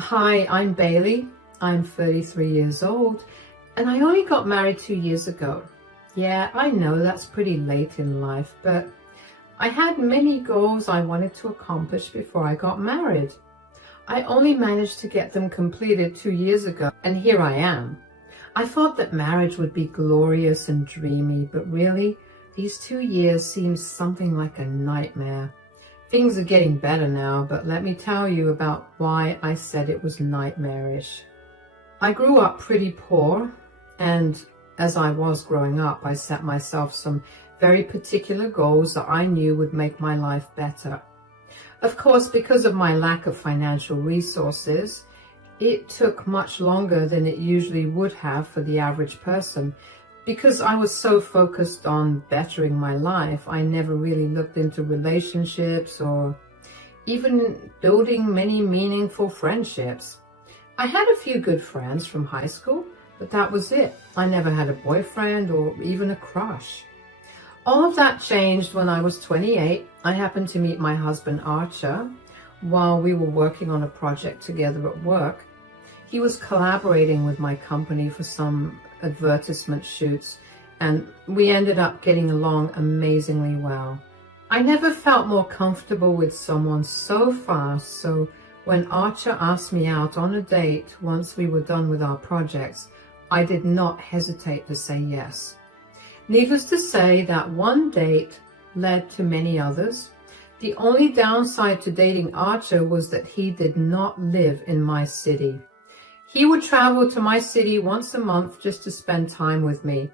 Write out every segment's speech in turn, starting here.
Hi, I'm Bailey. I'm 33 years old and I only got married 2 years ago. Yeah, I know that's pretty late in life, but I had many goals I wanted to accomplish before I got married. I only managed to get them completed 2 years ago, and here I am. I thought that marriage would be glorious and dreamy, but really, these 2 years seem something like a nightmare. Things are getting better now, but let me tell you about why I said it was nightmarish. I grew up pretty poor, and as I was growing up, I set myself some very particular goals that I knew would make my life better. Of course, because of my lack of financial resources, it took much longer than it usually would have for the average person. Because I was so focused on bettering my life, I never really looked into relationships or even building many meaningful friendships. I had a few good friends from high school, but that was it. I never had a boyfriend or even a crush. All of that changed when I was 28. I happened to meet my husband Archer while we were working on a project together at work. He was collaborating with my company for some advertisement shoots, and we ended up getting along amazingly well. I never felt more comfortable with someone so fast, so when Archer asked me out on a date once we were done with our projects, I did not hesitate to say yes. Needless to say, that one date led to many others. The only downside to dating Archer was that he did not live in my city. He would travel to my city once a month just to spend time with me.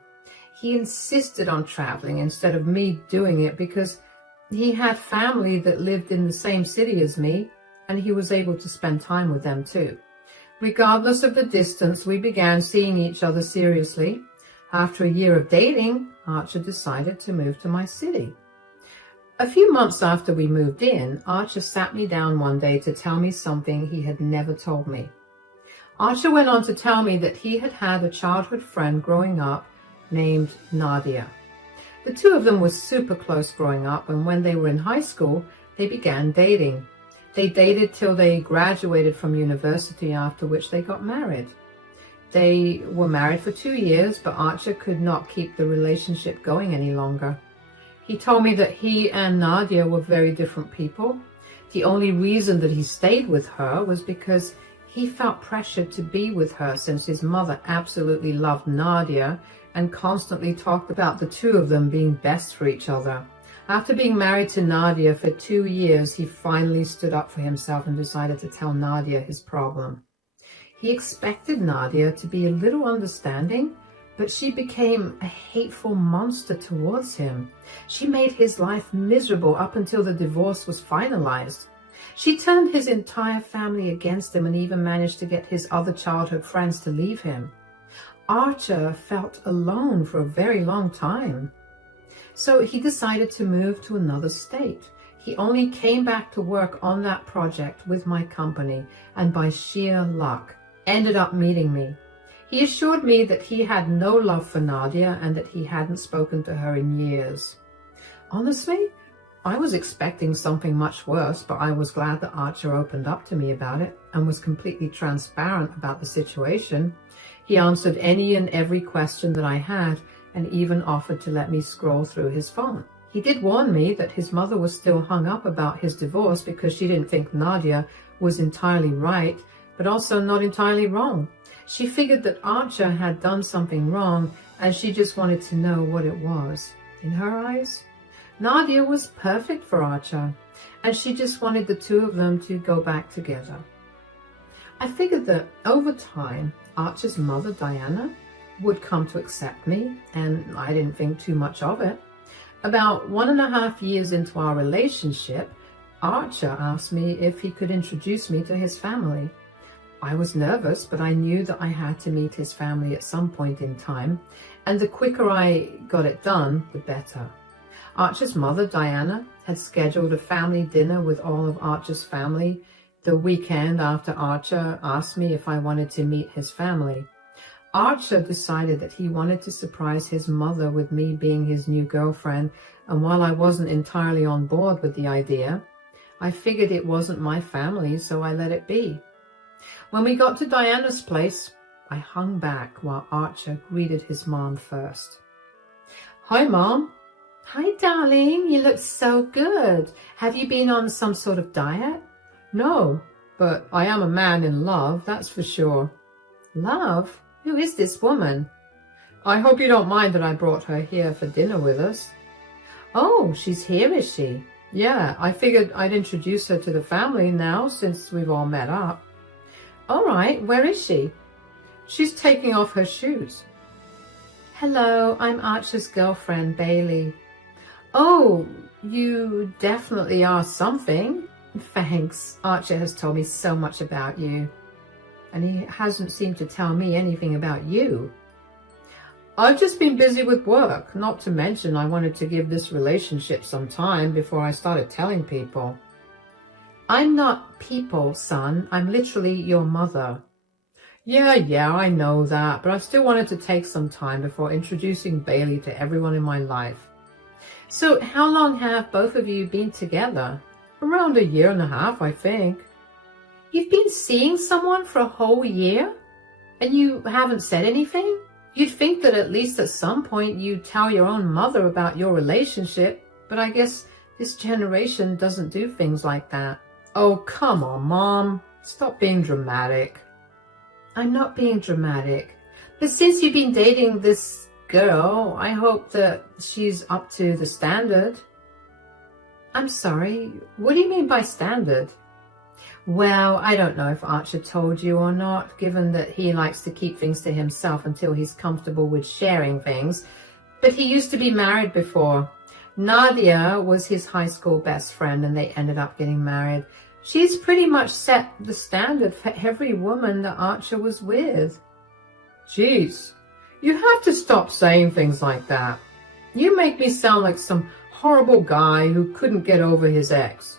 He insisted on traveling instead of me doing it because he had family that lived in the same city as me, and he was able to spend time with them too. Regardless of the distance, we began seeing each other seriously. After a year of dating, Archer decided to move to my city. A few months after we moved in, Archer sat me down one day to tell me something he had never told me. Archer went on to tell me that he had had a childhood friend growing up named Nadia. The two of them were super close growing up, and when they were in high school, they began dating. They dated till they graduated from university, after which they got married. They were married for 2 years, but Archer could not keep the relationship going any longer. He told me that he and Nadia were very different people. The only reason that he stayed with her was because he felt pressured to be with her, since his mother absolutely loved Nadia and constantly talked about the two of them being best for each other. After being married to Nadia for 2 years, he finally stood up for himself and decided to tell Nadia his problem. He expected Nadia to be a little understanding, but she became a hateful monster towards him. She made his life miserable up until the divorce was finalized. She turned his entire family against him and even managed to get his other childhood friends to leave him. Archer felt alone for a very long time. So he decided to move to another state. He only came back to work on that project with my company, and by sheer luck, ended up meeting me. He assured me that he had no love for Nadia and that he hadn't spoken to her in years. Honestly, I was expecting something much worse, but I was glad that Archer opened up to me about it and was completely transparent about the situation. He answered any and every question that I had and even offered to let me scroll through his phone. He did warn me that his mother was still hung up about his divorce because she didn't think Nadia was entirely right, but also not entirely wrong. She figured that Archer had done something wrong and she just wanted to know what it was. In her eyes, Nadia was perfect for Archer, and she just wanted the two of them to go back together. I figured that over time, Archer's mother, Diana, would come to accept me, and I didn't think too much of it. About 1.5 years into our relationship, Archer asked me if he could introduce me to his family. I was nervous, but I knew that I had to meet his family at some point in time, and the quicker I got it done, the better. Archer's mother, Diana, had scheduled a family dinner with all of Archer's family the weekend after Archer asked me if I wanted to meet his family. Archer decided that he wanted to surprise his mother with me being his new girlfriend, and while I wasn't entirely on board with the idea, I figured it wasn't my family, so I let it be. When we got to Diana's place, I hung back while Archer greeted his mom first. Hi, Mom. Hi, darling. You look so good. Have you been on some sort of diet? No, but I am a man in love, that's for sure. Love? Who is this woman? I hope you don't mind that I brought her here for dinner with us. Oh, she's here, is she? Yeah, I figured I'd introduce her to the family now since we've all met up. All right, where is she? She's taking off her shoes. Hello, I'm Archer's girlfriend, Bailey. Oh, you definitely are something. Thanks. Archer has told me so much about you. And he hasn't seemed to tell me anything about you. I've just been busy with work, not to mention I wanted to give this relationship some time before I started telling people. I'm not people, son. I'm literally your mother. Yeah, I know that, but I still wanted to take some time before introducing Bailey to everyone in my life. So how long have both of you been together? Around 1.5 years, I think. You've been seeing someone for a whole year? And you haven't said anything? You'd think that at least at some point you'd tell your own mother about your relationship, but I guess this generation doesn't do things like that. Oh, come on, Mom. Stop being dramatic. I'm not being dramatic. But since you've been dating this girl, I hope that she's up to the standard. I'm sorry, what do you mean by standard? Well, I don't know if Archer told you or not, given that he likes to keep things to himself until he's comfortable with sharing things. But he used to be married before. Nadia was his high school best friend and they ended up getting married. She's pretty much set the standard for every woman that Archer was with. Jeez, you have to stop saying things like that. You make me sound like some horrible guy who couldn't get over his ex.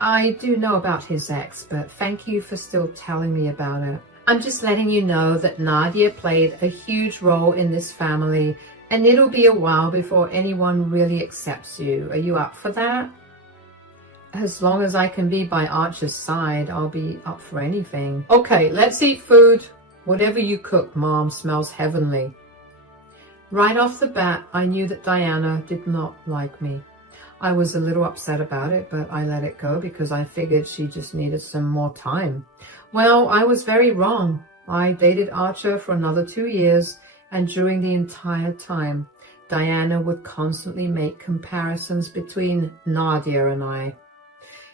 I do know about his ex, but thank you for still telling me about it. I'm just letting you know that Nadia played a huge role in this family, and it'll be a while before anyone really accepts you. Are you up for that? As long as I can be by Archer's side, I'll be up for anything. Okay, let's eat food. Whatever you cook, Mom, smells heavenly. Right off the bat, I knew that Diana did not like me. I was a little upset about it, but I let it go because I figured she just needed some more time. Well, I was very wrong. I dated Archer for another 2 years, and during the entire time, Diana would constantly make comparisons between Nadia and I.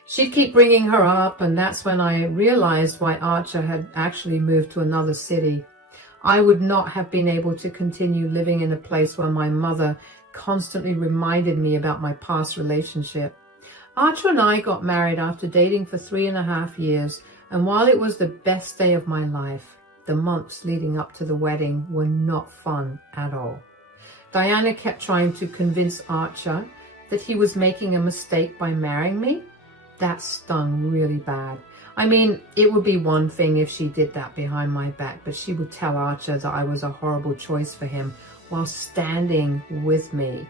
She'd keep bringing her up, and that's when I realized why Archer had actually moved to another city. I would not have been able to continue living in a place where my mother constantly reminded me about my past relationship. Archer and I got married after dating for 3.5 years, and while it was the best day of my life, the months leading up to the wedding were not fun at all. Diana kept trying to convince Archer that he was making a mistake by marrying me. That stung really bad. I mean, it would be one thing if she did that behind my back, but she would tell Archer that I was a horrible choice for him while standing with me.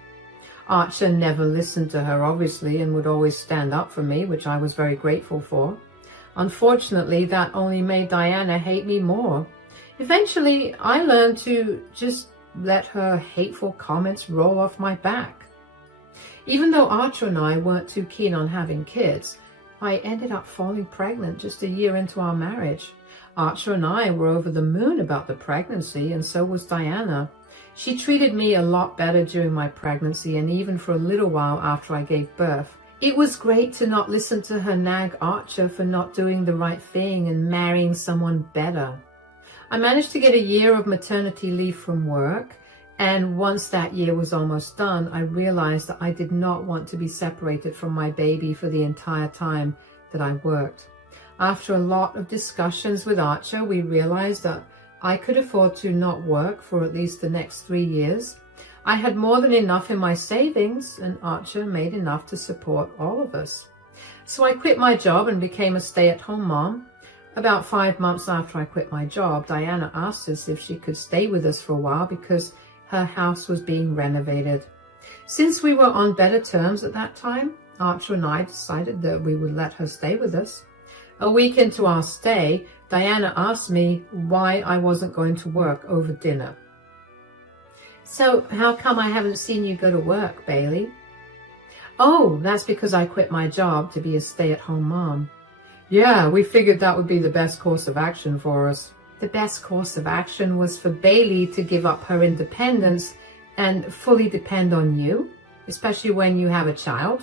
Archer never listened to her, obviously, and would always stand up for me, which I was very grateful for. Unfortunately, that only made Diana hate me more. Eventually, I learned to just let her hateful comments roll off my back. Even though Archer and I weren't too keen on having kids, I ended up falling pregnant just 1 year into our marriage. Archer and I were over the moon about the pregnancy, and so was Diana. She treated me a lot better during my pregnancy and even for a little while after I gave birth. It was great to not listen to her nag Archer for not doing the right thing and marrying someone better. I managed to get 1 year of maternity leave from work, and once that year was almost done, I realized that I did not want to be separated from my baby for the entire time that I worked. After a lot of discussions with Archer, we realized that I could afford to not work for at least the next 3 years. I had more than enough in my savings, and Archer made enough to support all of us. So I quit my job and became a stay-at-home mom. About 5 months after I quit my job, Diana asked us if she could stay with us for a while because her house was being renovated. Since we were on better terms at that time, Archer and I decided that we would let her stay with us. A week into our stay, Diana asked me why I wasn't going to work over dinner. So how come I haven't seen you go to work, Bailey? Oh, that's because I quit my job to be a stay-at-home mom. Yeah, we figured that would be the best course of action for us. The best course of action was for Bailey to give up her independence and fully depend on you, especially when you have a child.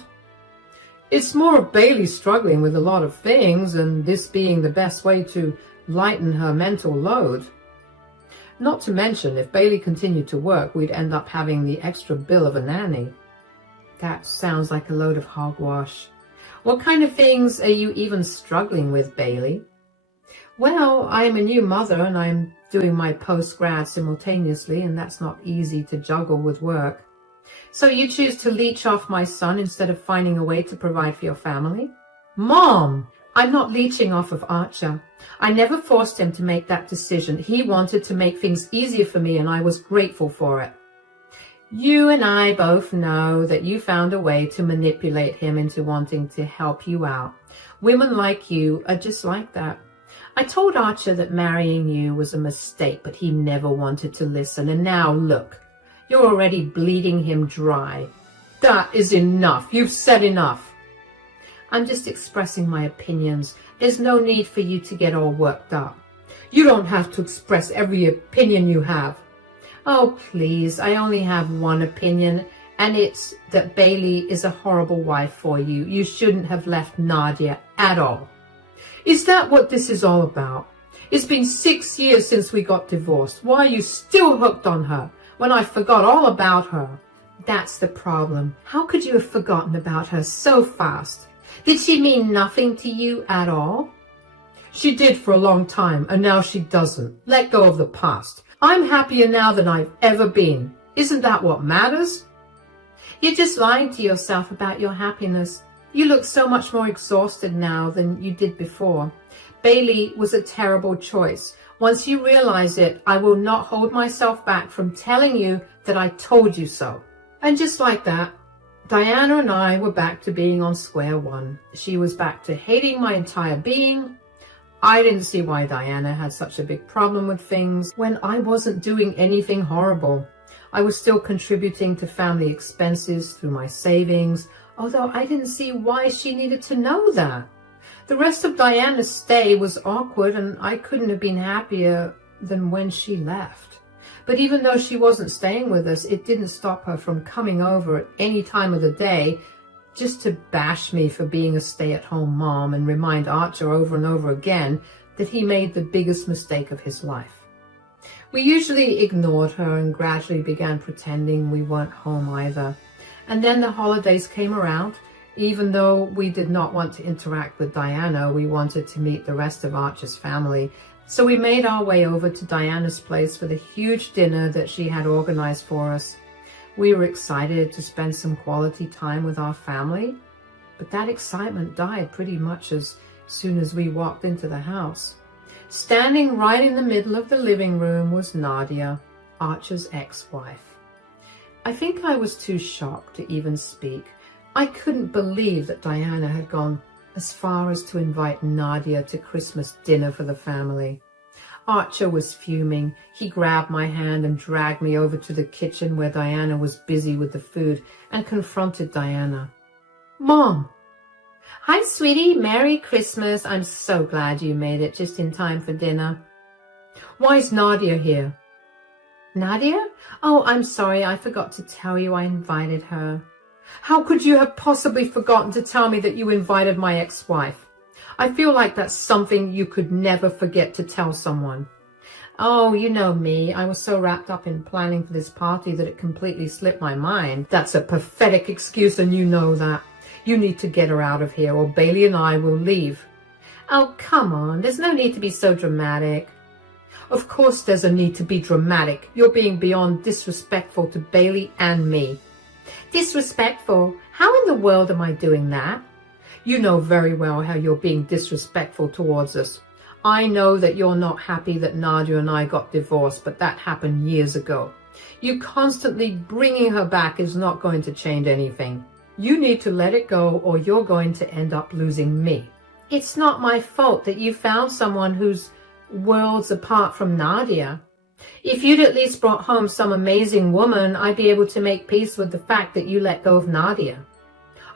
It's more of Bailey struggling with a lot of things and this being the best way to lighten her mental load. Not to mention, if Bailey continued to work, we'd end up having the extra bill of a nanny. That sounds like a load of hogwash. What kind of things are you even struggling with, Bailey? Well, I am a new mother and I'm doing my post-grad simultaneously, and that's not easy to juggle with work. So you choose to leech off my son instead of finding a way to provide for your family? Mom! I'm not leeching off of Archer. I never forced him to make that decision. He wanted to make things easier for me and I was grateful for it. You and I both know that you found a way to manipulate him into wanting to help you out. Women like you are just like that. I told Archer that marrying you was a mistake, but he never wanted to listen. And now look, you're already bleeding him dry. That is enough. You've said enough. I'm just expressing my opinions. There's no need for you to get all worked up. You don't have to express every opinion you have. Oh, please, I only have one opinion, and it's that Bailey is a horrible wife for you. You shouldn't have left Nadia at all. Is that what this is all about? It's been 6 years since we got divorced. Why are you still hooked on her when I forgot all about her? That's the problem. How could you have forgotten about her so fast? Did she mean nothing to you at all? She did for a long time, and now she doesn't. Let go of the past. I'm happier now than I've ever been. Isn't that what matters? You're just lying to yourself about your happiness. You look so much more exhausted now than you did before. Bailey was a terrible choice. Once you realize it, I will not hold myself back from telling you that I told you so. And just like that, Diana and I were back to being on square one. She was back to hating my entire being. I didn't see why Diana had such a big problem with things when I wasn't doing anything horrible. I was still contributing to family expenses through my savings, although I didn't see why she needed to know that. The rest of Diana's stay was awkward, and I couldn't have been happier than when she left. But even though she wasn't staying with us, it didn't stop her from coming over at any time of the day just to bash me for being a stay-at-home mom and remind Archer over and over again that he made the biggest mistake of his life. We usually ignored her and gradually began pretending we weren't home either. And then the holidays came around. Even though we did not want to interact with Diana, we wanted to meet the rest of Archer's family. So we made our way over to Diana's place for the huge dinner that she had organized for us. We were excited to spend some quality time with our family, but that excitement died pretty much as soon as we walked into the house. Standing right in the middle of the living room was Nadia, Archer's ex-wife. I think I was too shocked to even speak. I couldn't believe that Diana had gone as far as to invite Nadia to Christmas dinner for the family. Archer was fuming. He grabbed my hand and dragged me over to the kitchen where Diana was busy with the food and confronted Diana. Mom! Hi, sweetie. Merry Christmas. I'm so glad you made it just in time for dinner. Why's Nadia here? Nadia? Oh, I'm sorry. I forgot to tell you I invited her. How could you have possibly forgotten to tell me that you invited my ex-wife? I feel like that's something you could never forget to tell someone. Oh, you know me. I was so wrapped up in planning for this party that it completely slipped my mind. That's a pathetic excuse, and you know that. You need to get her out of here, or Bailey and I will leave. Oh, come on. There's no need to be so dramatic. Of course there's a need to be dramatic. You're being beyond disrespectful to Bailey and me. Disrespectful? How in the world am I doing that? You know very well how you're being disrespectful towards us. I know that you're not happy that Nadia and I got divorced, but that happened years ago. You constantly bringing her back is not going to change anything. You need to let it go, or you're going to end up losing me. It's not my fault that you found someone who's worlds apart from Nadia. If you'd at least brought home some amazing woman, I'd be able to make peace with the fact that you let go of Nadia.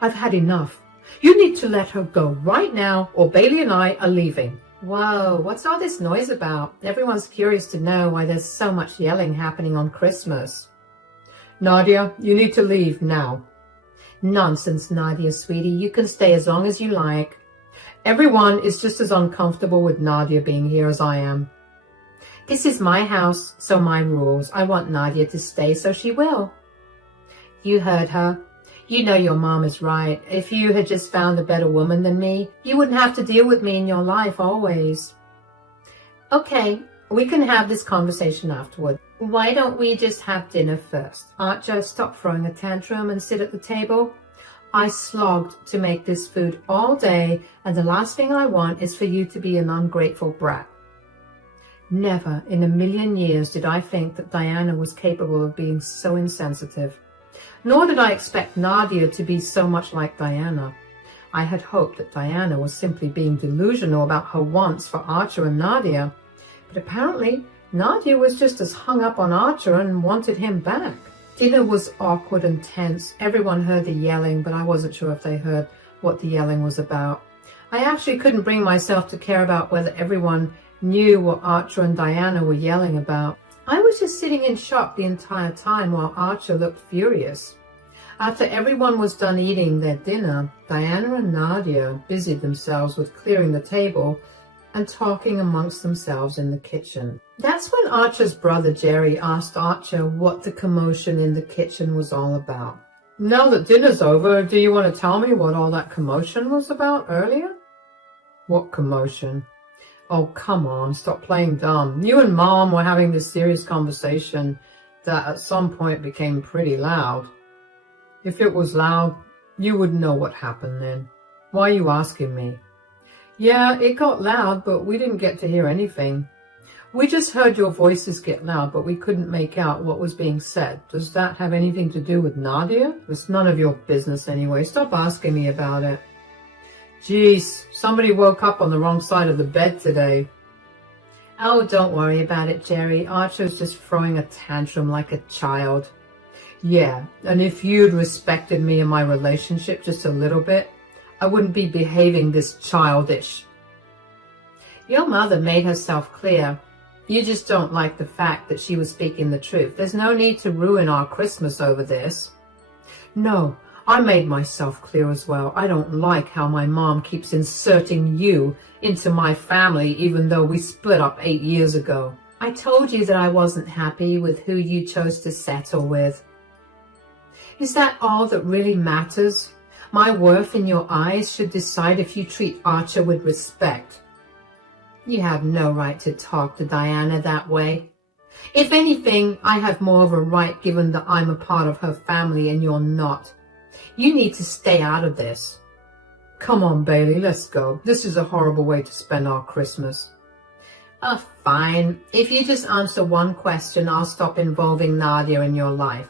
I've had enough. You need to let her go right now, or Bailey and I are leaving. Whoa, what's all this noise about? Everyone's curious to know why there's so much yelling happening on Christmas. Nadia, you need to leave now. Nonsense, Nadia, sweetie. You can stay as long as you like. Everyone is just as uncomfortable with Nadia being here as I am. This is my house, so my rules. I want Nadia to stay, so she will. You heard her. You know your mom is right. If you had just found a better woman than me, you wouldn't have to deal with me in your life always. Okay, we can have this conversation afterward. Why don't we just have dinner first? Archer, stop throwing a tantrum and sit at the table. I slogged to make this food all day, and the last thing I want is for you to be an ungrateful brat. Never in a million years did I think that Diana was capable of being so insensitive. Nor did I expect Nadia to be so much like Diana. I had hoped that Diana was simply being delusional about her wants for Archer and Nadia, but apparently Nadia was just as hung up on Archer and wanted him back. Dinner was awkward and tense. Everyone heard the yelling, but I wasn't sure if they heard what the yelling was about. I actually couldn't bring myself to care about whether everyone knew what Archer and Diana were yelling about. I was just sitting in shock the entire time while Archer looked furious. After everyone was done eating their dinner, Diana and Nadia busied themselves with clearing the table and talking amongst themselves in the kitchen. That's when Archer's brother Jerry asked Archer what the commotion in the kitchen was all about. Now that dinner's over, do you want to tell me what all that commotion was about earlier? What commotion? Oh, come on, stop playing dumb. You and Mom were having this serious conversation that at some point became pretty loud. If it was loud, you would know what happened then. Why are you asking me? Yeah, it got loud, but we didn't get to hear anything. We just heard your voices get loud, but we couldn't make out what was being said. Does that have anything to do with Nadia? It's none of your business anyway. Stop asking me about it. Jeez, somebody woke up on the wrong side of the bed today. Oh, don't worry about it, Jerry. Archer's just throwing a tantrum like a child. Yeah, and if you'd respected me and my relationship just a little bit, I wouldn't be behaving this childish. Your mother made herself clear. You just don't like the fact that she was speaking the truth. There's no need to ruin our Christmas over this. No, I made myself clear as well. I don't like how my mom keeps inserting you into my family even though we split up 8 years ago. I told you that I wasn't happy with who you chose to settle with. Is that all that really matters? My worth in your eyes should decide if you treat Archer with respect. You have no right to talk to Diana that way. If anything, I have more of a right given that I'm a part of her family and you're not. You need to stay out of this. Come on, Bailey, let's go. This is a horrible way to spend our Christmas. Oh, fine. If you just answer one question, I'll stop involving Nadia in your life.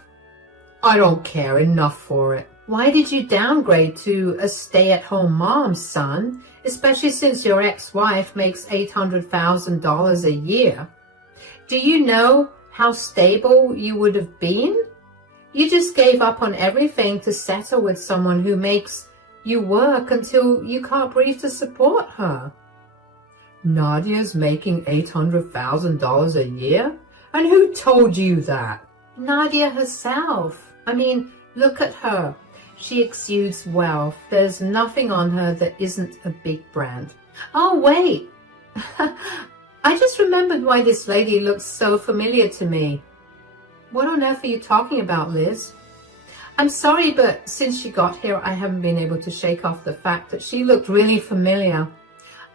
I don't care. Enough for it. Why did you downgrade to a stay-at-home mom, son? Especially since your ex-wife makes $800,000 a year. Do you know how stable you would have been? You just gave up on everything to settle with someone who makes you work until you can't breathe to support her. Nadia's making $800,000 a year? And who told you that? Nadia herself. I mean, look at her. She exudes wealth. There's nothing on her that isn't a big brand. Oh, wait. I just remembered why this lady looks so familiar to me. What on earth are you talking about, Liz? I'm sorry, but since she got here, I haven't been able to shake off the fact that she looked really familiar.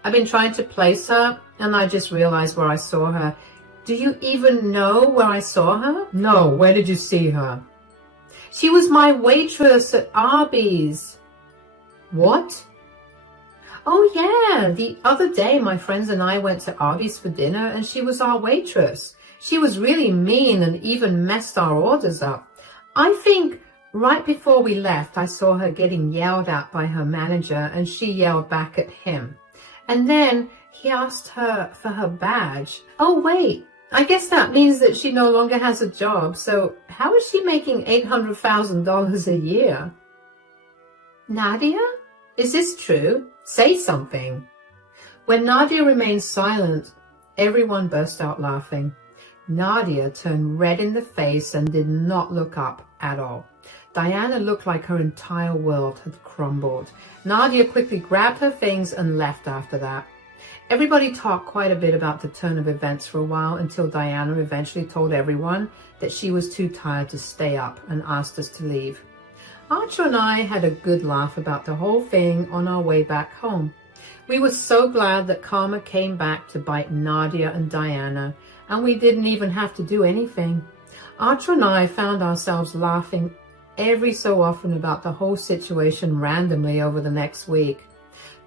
I've been trying to place her, and I just realized where I saw her. Do you even know where I saw her? No, where did you see her? She was my waitress at Arby's. What? Oh yeah, the other day my friends and I went to Arby's for dinner and she was our waitress. She was really mean and even messed our orders up. I think Right before we left, I saw her getting yelled at by her manager, and she yelled back at him. And then he asked her for her badge. Oh, wait, I guess that means that she no longer has a job. So how is she making $800,000 a year? Nadia, is this true? Say something. When Nadia remained silent, everyone burst out laughing. Nadia turned red in the face and did not look up at all. Diana looked like her entire world had crumbled. Nadia quickly grabbed her things and left after that. Everybody talked quite a bit about the turn of events for a while until Diana eventually told everyone that she was too tired to stay up and asked us to leave. Archer and I had a good laugh about the whole thing on our way back home. We were so glad that karma came back to bite Nadia and Diana, and we didn't even have to do anything. Archer and I found ourselves laughing every so often about the whole situation randomly over the next week.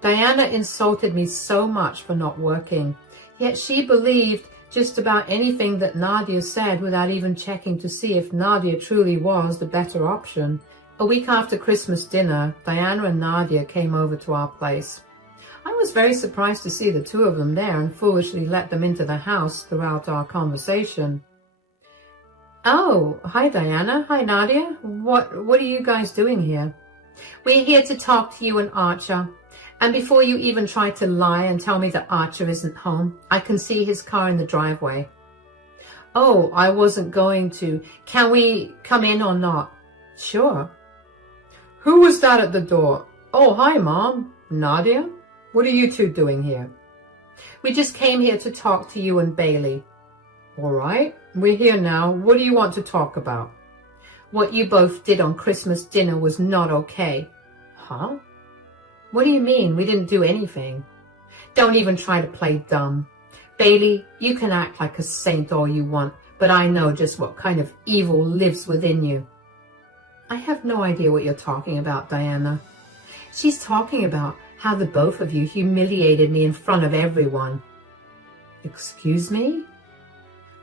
Diana insulted me so much for not working, yet she believed just about anything that Nadia said without even checking to see if Nadia truly was the better option. A week after Christmas dinner, Diana and Nadia came over to our place. I was very surprised to see the two of them there and foolishly let them into the house throughout our conversation. Oh, hi Diana, hi Nadia. What are you guys doing here? We're here to talk to you and Archer. And before you even try to lie and tell me that Archer isn't home, I can see his car in the driveway. Oh, I wasn't going to. Can we come in or not? Sure. Who was that at the door? Oh, hi Mom. Nadia? What are you two doing here? We just came here to talk to you and Bailey. All right, we're here now. What do you want to talk about? What you both did on Christmas dinner was not okay. Huh? What do you mean? We didn't do anything. Don't even try to play dumb. Bailey, you can act like a saint all you want, but I know just what kind of evil lives within you. I have no idea what you're talking about, Diana. She's talking about how the both of you humiliated me in front of everyone. Excuse me?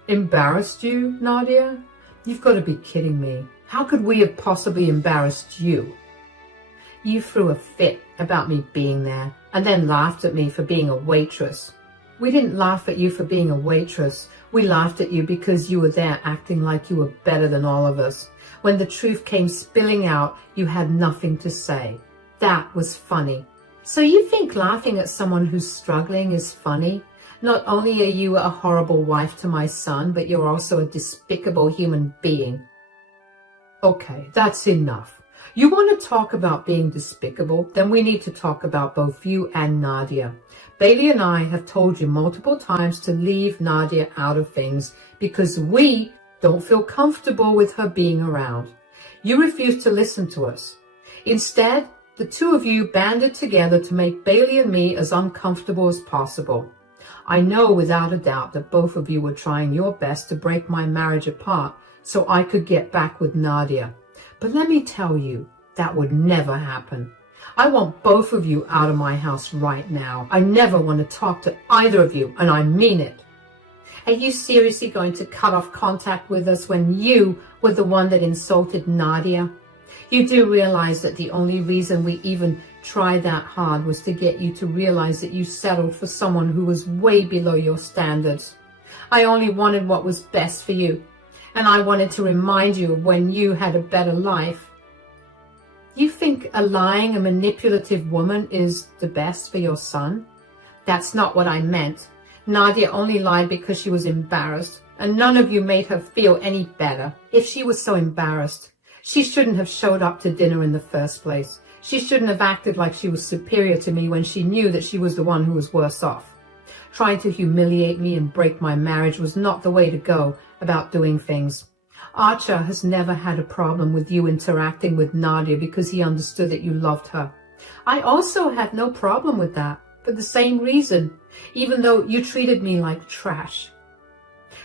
Embarrassed you, Nadia? You've got to be kidding me. How could we have possibly embarrassed you? You threw a fit about me being there and then laughed at me for being a waitress. We didn't laugh at you for being a waitress. We laughed at you because you were there acting like you were better than all of us. When the truth came spilling out, you had nothing to say. That was funny. So you think laughing at someone who's struggling is funny? Not only are you a horrible wife to my son, but you're also a despicable human being. Okay, that's enough. You want to talk about being despicable? Then we need to talk about both you and Nadia. Bailey and I have told you multiple times to leave Nadia out of things because we don't feel comfortable with her being around. You refuse to listen to us. Instead, the two of you banded together to make Bailey and me as uncomfortable as possible. I know without a doubt that both of you were trying your best to break my marriage apart so I could get back with Nadia. But let me tell you, that would never happen. I want both of you out of my house right now. I never want to talk to either of you, and I mean it. Are you seriously going to cut off contact with us when you were the one that insulted Nadia? You do realize that the only reason we even tried that hard was to get you to realize that you settled for someone who was way below your standards. I only wanted what was best for you, and I wanted to remind you of when you had a better life. You think a lying and manipulative woman is the best for your son? That's not what I meant. Nadia only lied because she was embarrassed, and none of you made her feel any better. If she was so embarrassed, she shouldn't have showed up to dinner in the first place. She shouldn't have acted like she was superior to me when she knew that she was the one who was worse off. Trying to humiliate me and break my marriage was not the way to go about doing things. Archer has never had a problem with you interacting with Nadia because he understood that you loved her. I also had no problem with that for the same reason, even though you treated me like trash.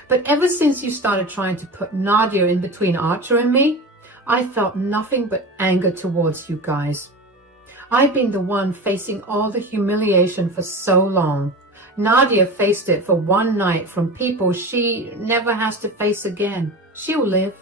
But ever since you started trying to put Nadia in between Archer and me, I felt nothing but anger towards you guys. I've been the one facing all the humiliation for so long. Nadia faced it for one night from people she never has to face again. She'll live.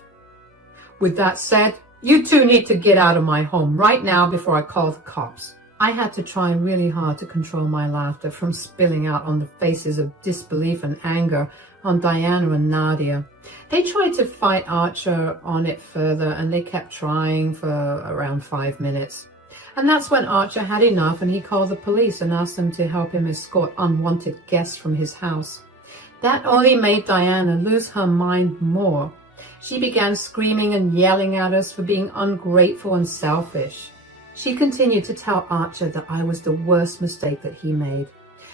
With that said, You two need to get out of my home right now before I call the cops. I had to try really hard to control my laughter from spilling out on the faces of disbelief and anger on Diana and Nadia. They tried to fight Archer on it further, and they kept trying for around 5 minutes. And that's when Archer had enough, and he called the police and asked them to help him escort unwanted guests from his house. That only made Diana lose her mind more. She began screaming and yelling at us for being ungrateful and selfish. She continued to tell Archer that I was the worst mistake that he made,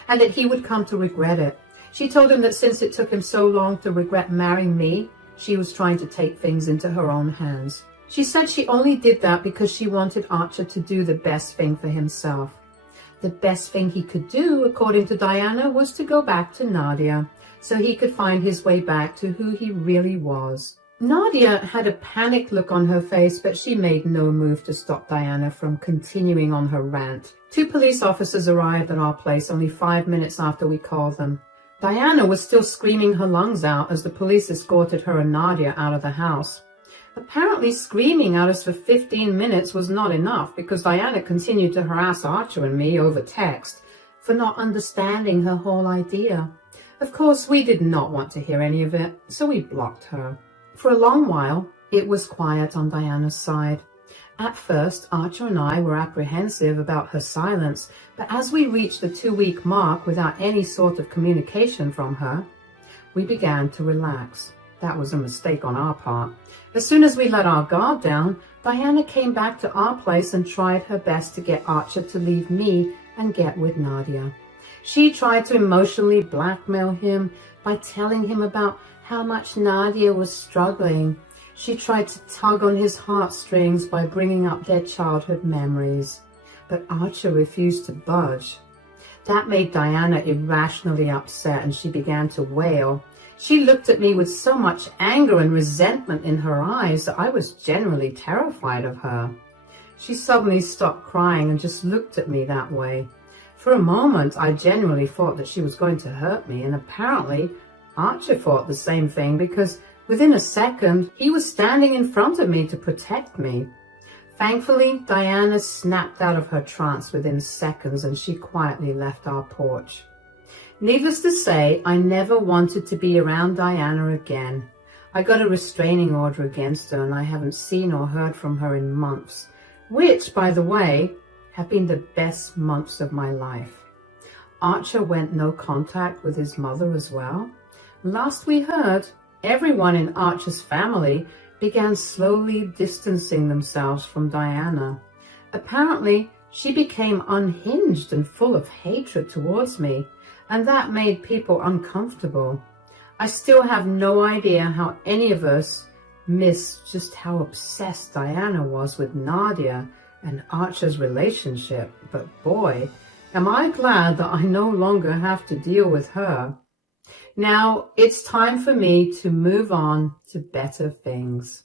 and that he would come to regret it. She told him that since it took him so long to regret marrying me, she was trying to take things into her own hands. She said she only did that because she wanted Archer to do the best thing for himself. The best thing he could do, according to Diana, was to go back to Nadia, so he could find his way back to who he really was. Nadia had a panicked look on her face, but she made no move to stop Diana from continuing on her rant. 2 police officers arrived at our place only 5 minutes after we called them. Diana was still screaming her lungs out as the police escorted her and Nadia out of the house. Apparently screaming at us for 15 minutes was not enough, because Diana continued to harass Archer and me over text for not understanding her whole idea. Of course, we did not want to hear any of it, so we blocked her. For a long while, it was quiet on Diana's side. At first, Archer and I were apprehensive about her silence, but as we reached the 2-week mark without any sort of communication from her, we began to relax. That was a mistake on our part. As soon as we let our guard down, Diana came back to our place and tried her best to get Archer to leave me and get with Nadia. She tried to emotionally blackmail him by telling him about how much Nadia was struggling. She tried to tug on his heartstrings by bringing up their childhood memories. But Archer refused to budge. That made Diana irrationally upset, and she began to wail. She looked at me with so much anger and resentment in her eyes that I was genuinely terrified of her. She suddenly stopped crying and just looked at me that way. For a moment, I genuinely thought that she was going to hurt me, and apparently Archer thought the same thing, because within a second, he was standing in front of me to protect me. Thankfully, Diana snapped out of her trance within seconds, and she quietly left our porch. Needless to say, I never wanted to be around Diana again. I got a restraining order against her, and I haven't seen or heard from her in months, which, by the way, have been the best months of my life. Archer went no contact with his mother as well. Last we heard, everyone in Archer's family began slowly distancing themselves from Diana. Apparently, she became unhinged and full of hatred towards me, and that made people uncomfortable. I still have no idea how any of us missed just how obsessed Diana was with Nadia and Archer's relationship, but boy, am I glad that I no longer have to deal with her. Now, it's time for me to move on to better things.